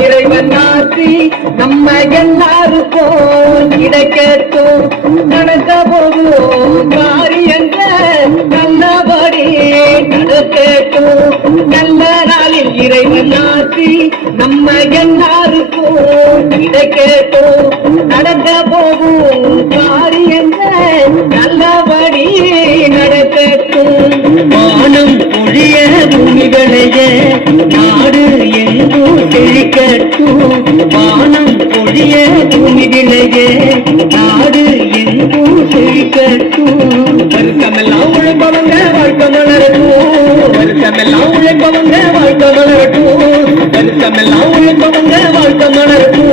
இறைவன் ஆசி நம்ம எல்லாருக்கும் கிடைக்கட்டும். நடக்க போதும் காரியங்கள் நல்லபடி நடக்கட்டும். நல்ல நாளில் இறைவன் ஆசி நம்ம எல்லாருக்கும் கிடைக்கட்டும். நடக்க போகும் காரியங்கள் நல்லபடி நடக்கட்டும். வானம் பொழிய பூமிகளையே நாடு எங்கும் செழிக்கட்டும். வானம் பொழிய பூமிகளையே நாடு எங்கும் செழிக்கட்டும். வருஷமெல்லாம் உழைப்பவங்க வாழ்க்கை மலரட்டும். வருஷமெல்லாம் உழைப்பவங்க வாழ்க்கை மலரட்டும். வருஷமெல்லாம் உழைப்பவங்க வாழ்க்கை மலரட்டும்.